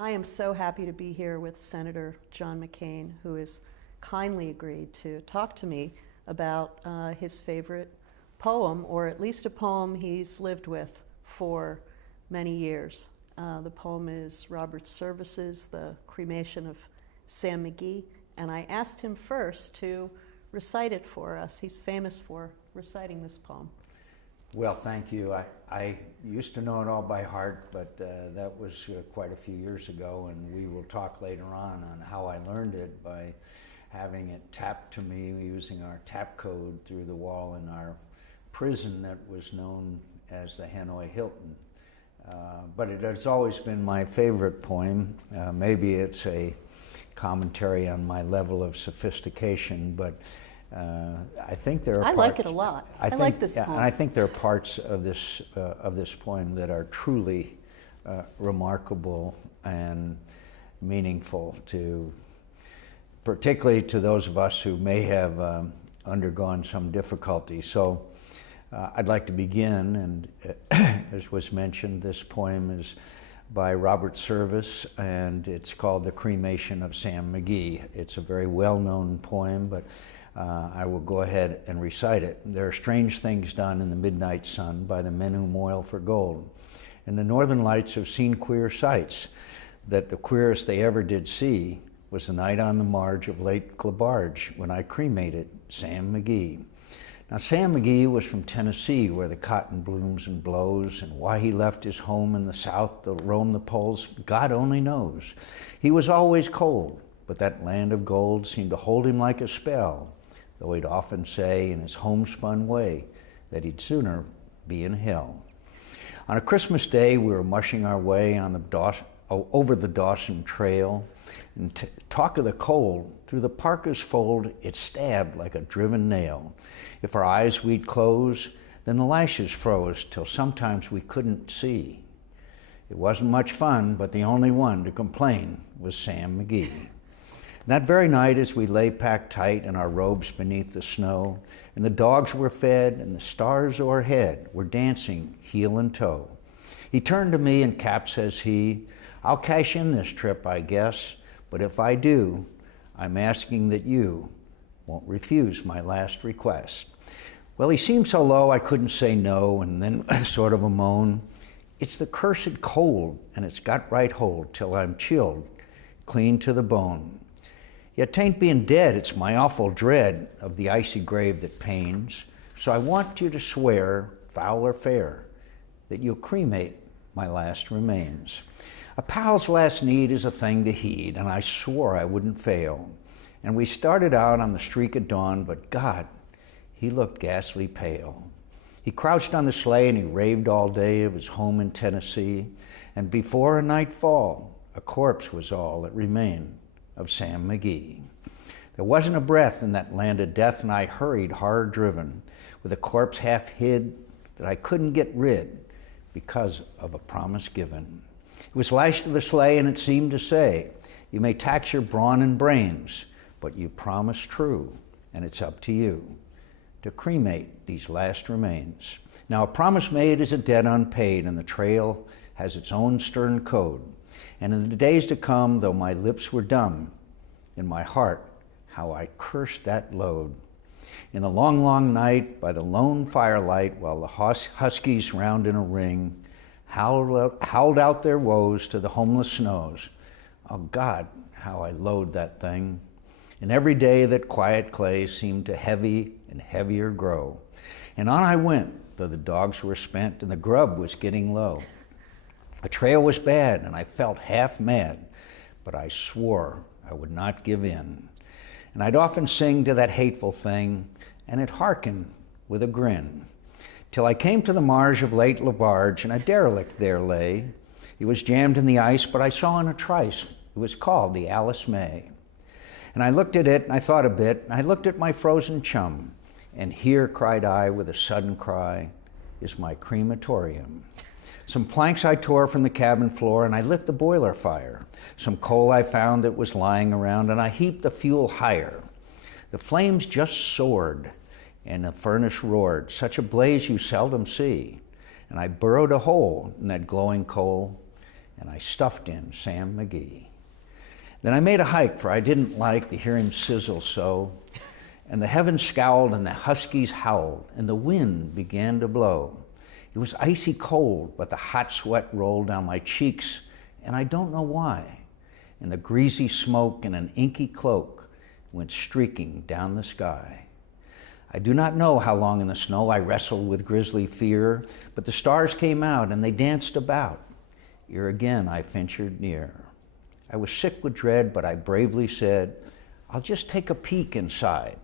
I am so happy to be here with Senator John McCain, who has kindly agreed to talk to me about his favorite poem, or at least a poem he's lived with for many years. The poem is Robert Service's The Cremation of Sam McGee, and I asked him first to recite it for us. He's famous for reciting this poem. Well, thank you. I used to know it all by heart, but that was quite a few years ago, and we will talk later on how I learned it by having it tapped to me using our tap code through the wall in our prison that was known as the Hanoi Hilton. But it has always been my favorite poem. Maybe it's a commentary on my level of sophistication, but I think there are I like it a lot. I like this poem. And I think there are parts of this poem that are truly remarkable and meaningful particularly to those of us who may have undergone some difficulty. So I'd like to begin, and as was mentioned, this poem is by Robert Service, and it's called The Cremation of Sam McGee. It's a very well-known poem, but I will go ahead and recite it. There are strange things done in the midnight sun by the men who moil for gold. And the northern lights have seen queer sights, that the queerest they ever did see was the night on the marge of Lake Labarge when I cremated Sam McGee. Now, Sam McGee was from Tennessee, where the cotton blooms and blows, and why he left his home in the South to roam the poles, God only knows. He was always cold, but that land of gold seemed to hold him like a spell, though he'd often say in his homespun way that he'd sooner be in hell. On a Christmas day, we were mushing our way on over the Dawson Trail, and talk of the cold, through the parka's fold, it stabbed like a driven nail. If our eyes we'd close, then the lashes froze till sometimes we couldn't see. It wasn't much fun, but the only one to complain was Sam McGee. That very night, as we lay packed tight in our robes beneath the snow, and the dogs were fed and the stars o'erhead were dancing heel and toe, he turned to me and Cap says he, "I'll cash in this trip, I guess, but if I do, I'm asking that you won't refuse my last request." Well, he seemed so low I couldn't say no, and then sort of a moan, "It's the cursed cold, and it's got right hold till I'm chilled clean to the bone. Yet 'tain't being dead, it's my awful dread of the icy grave that pains. So I want you to swear, foul or fair, that you'll cremate my last remains." A pal's last need is a thing to heed, and I swore I wouldn't fail. And we started out on the streak of dawn, but God, he looked ghastly pale. He crouched on the sleigh and he raved all day of his home in Tennessee. And before a nightfall, a corpse was all that remained of Sam McGee. There wasn't a breath in that land of death, and I hurried hard driven, with a corpse half hid that I couldn't get rid because of a promise given. It was lashed to the sleigh, and it seemed to say, "You may tax your brawn and brains, but you promised true, and it's up to you to cremate these last remains." Now, a promise made is a debt unpaid, and the trail has its own stern code. And in the days to come, though my lips were dumb, in my heart, how I cursed that load. In the long, long night, by the lone firelight, while the huskies round in a ring howled out their woes to the homeless snows. Oh God, how I loathed that thing. And every day that quiet clay seemed to heavy and heavier grow. And on I went, though the dogs were spent and the grub was getting low. The trail was bad and I felt half mad, but I swore I would not give in. And I'd often sing to that hateful thing, and it hearkened with a grin. Till I came to the marge of Lake Labarge, and a derelict there lay. It was jammed in the ice, but I saw in a trice it was called the Alice May. And I looked at it, and I thought a bit, and I looked at my frozen chum. And here, cried I with a sudden cry, is my crematorium. Some planks I tore from the cabin floor, and I lit the boiler fire. Some coal I found that was lying around, and I heaped the fuel higher. The flames just soared, and the furnace roared, such a blaze you seldom see. And I burrowed a hole in that glowing coal, and I stuffed in Sam McGee. Then I made a hike, for I didn't like to hear him sizzle so, and the heavens scowled and the huskies howled and the wind began to blow. It was icy cold, but the hot sweat rolled down my cheeks, and I don't know why. And the greasy smoke in an inky cloak went streaking down the sky. I do not know how long in the snow I wrestled with grisly fear, but the stars came out and they danced about. Ere again I ventured near. I was sick with dread, but I bravely said, I'll just take a peek inside.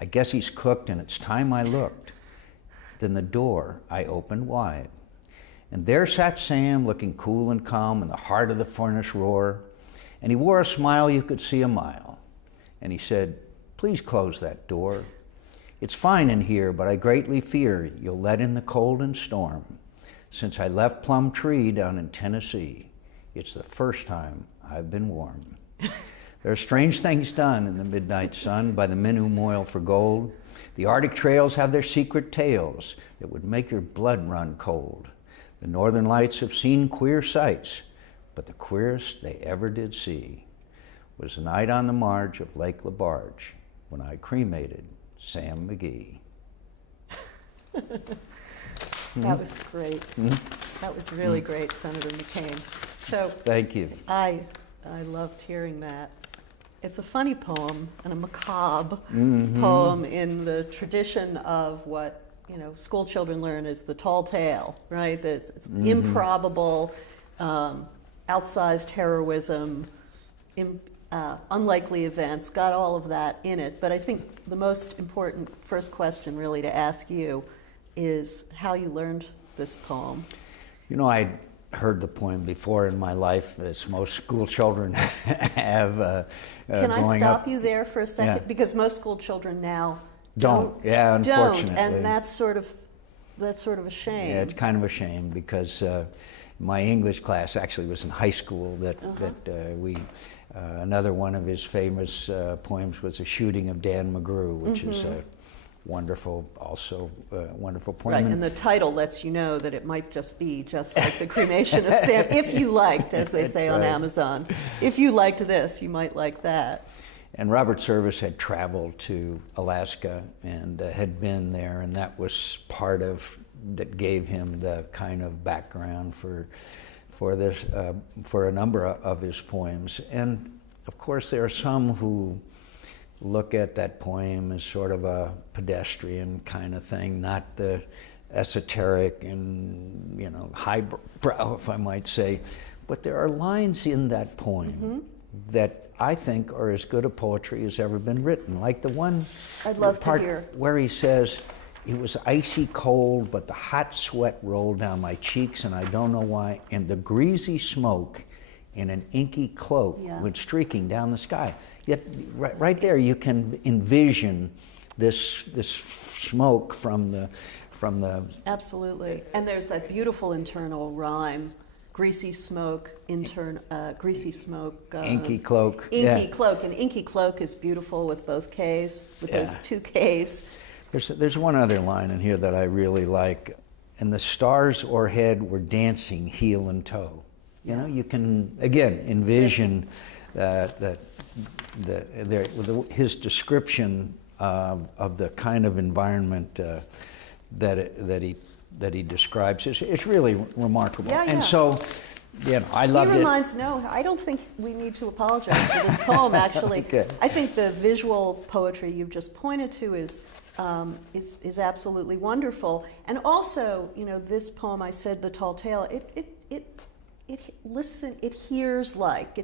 I guess he's cooked and it's time I looked. Then the door I opened wide. And there sat Sam looking cool and calm in the heart of the furnace roar. And he wore a smile you could see a mile. And he said, please close that door. It's fine in here, but I greatly fear you'll let in the cold and storm. Since I left Plum Tree down in Tennessee, it's the first time I've been warm. There are strange things done in the midnight sun by the men who moil for gold. The Arctic trails have their secret tales that would make your blood run cold. The northern lights have seen queer sights, but the queerest they ever did see was the night on the marge of Lake LaBarge when I cremated Sam McGee. That was great. That was really great, Senator McCain. So thank you. I loved hearing that. It's a funny poem and a macabre poem in the tradition of what school children learn as the tall tale, right? It's improbable, outsized heroism, unlikely events, got all of that in it. But I think the most important first question really to ask you is how you learned this poem. I'd heard the poem before in my life, as most school children have. Can I growing stop up. you there for a second? Yeah. Because most school children now don't. Yeah, unfortunately. And that's sort of a shame. Yeah, it's kind of a shame because my English class actually was in high school. Another one of his famous poems was A Shooting of Dan McGrew, which is a wonderful poem. Right, and the title lets you know that it might just be just like the cremation of Sam, if you liked, as they say on Amazon. If you liked this, you might like that. And Robert Service had traveled to Alaska and had been there, and that was part of that gave him the kind of background for a number of his poems. And of course, there are some who look at that poem as sort of a pedestrian kind of thing, not the esoteric and highbrow, if I might say. But there are lines in that poem that I think are as good a poetry as ever been written. Like the one I'd love to hear. Where he says, it was icy cold, but the hot sweat rolled down my cheeks, and I don't know why, and the greasy smoke in an inky cloak went streaking down the sky. Yet right there you can envision this smoke from the Absolutely. And there's that beautiful internal rhyme, greasy smoke, greasy smoke. Inky cloak. Inky cloak. And inky cloak is beautiful with both Ks, with those two Ks. There's one other line in here that I really like. And the stars o'erhead were dancing heel and toe. You can, again, envision his description of the kind of environment that he describes. It's really remarkable. And so, I loved it. I don't think we need to apologize for this poem, actually. Okay. I think the visual poetry you've just pointed to is absolutely wonderful. And also, this poem, I said, The Tall Tale, it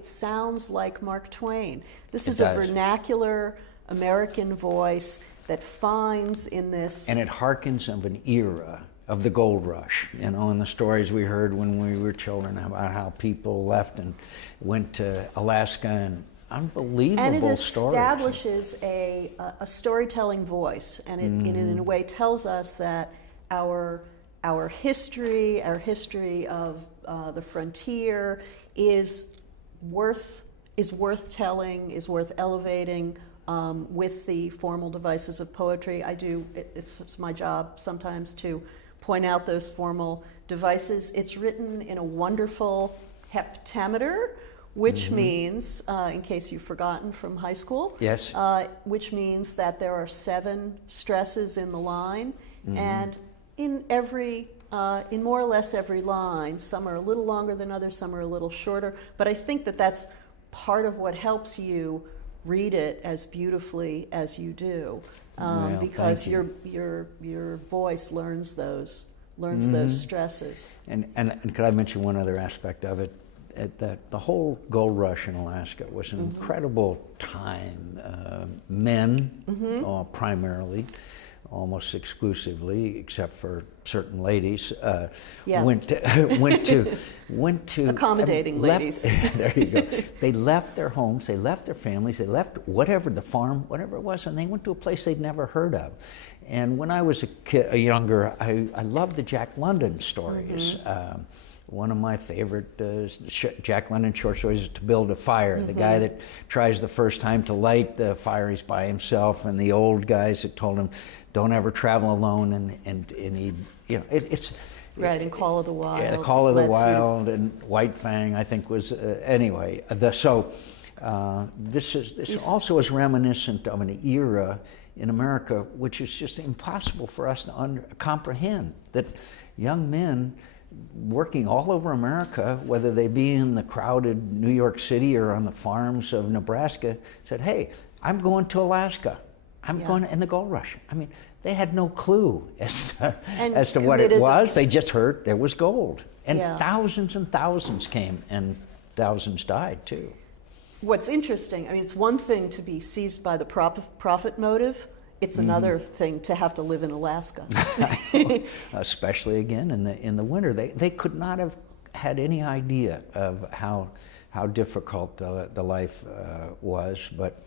sounds like Mark Twain. This is a vernacular American voice that finds in this. And it harkens of an era of the gold rush, and the stories we heard when we were children about how people left and went to Alaska, and unbelievable stories. And it establishes a storytelling voice, and it in a way tells us that our history of the frontier is worth telling, is worth elevating with the formal devices of poetry. It's my job sometimes to point out those formal devices. It's written in a wonderful heptameter, which means, in case you've forgotten from high school, Yes. Which means that there are 7 stresses in the line, and in more or less every line, some are a little longer than others, some are a little shorter, but I think that that's part of what helps you read it as beautifully as you do, Well, because thank your voice learns those stresses. And could I mention one other aspect of it? That the whole gold rush in Alaska was an incredible time. Men, primarily, almost exclusively, except for certain ladies, went to accommodating ladies. There you go. They left their homes, they left their families, they left whatever, the farm, whatever it was, and they went to a place they'd never heard of. And when I was younger, I loved the Jack London stories. One of my favorite Jack London short stories is To Build a Fire. The guy that tries the first time to light the fire, he's by himself, and the old guys that told him, don't ever travel alone, and he, you know, it's... Right, and Call of the Wild. Yeah, Call of the Wild, and White Fang, I think was, anyway. This also is reminiscent of an era in America which is just impossible for us to comprehend, that young men working all over America, whether they be in the crowded New York City or on the farms of Nebraska, said, hey, I'm going to Alaska. I'm going in the gold rush. I mean, they had no clue as to what it was. They just heard there was gold. And thousands came, and thousands died too. What's interesting, I mean, it's one thing to be seized by the profit motive. It's another thing to have to live in Alaska. Especially again in the winter. They could not have had any idea of how difficult the life was. But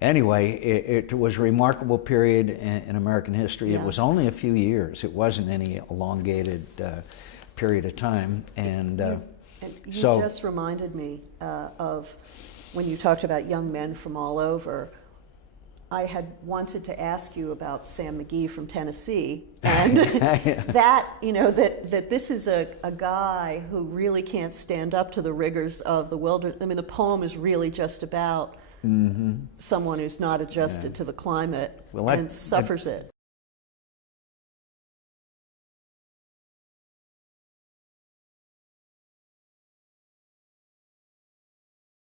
anyway, it was a remarkable period in American history. Yeah. It was only a few years. It wasn't any elongated period of time. And you just reminded me of when you talked about young men from all over. I had wanted to ask you about Sam McGee from Tennessee, and that this is a guy who really can't stand up to the rigors of the wilderness. I mean, the poem is really just about someone who's not adjusted to the climate and suffers it.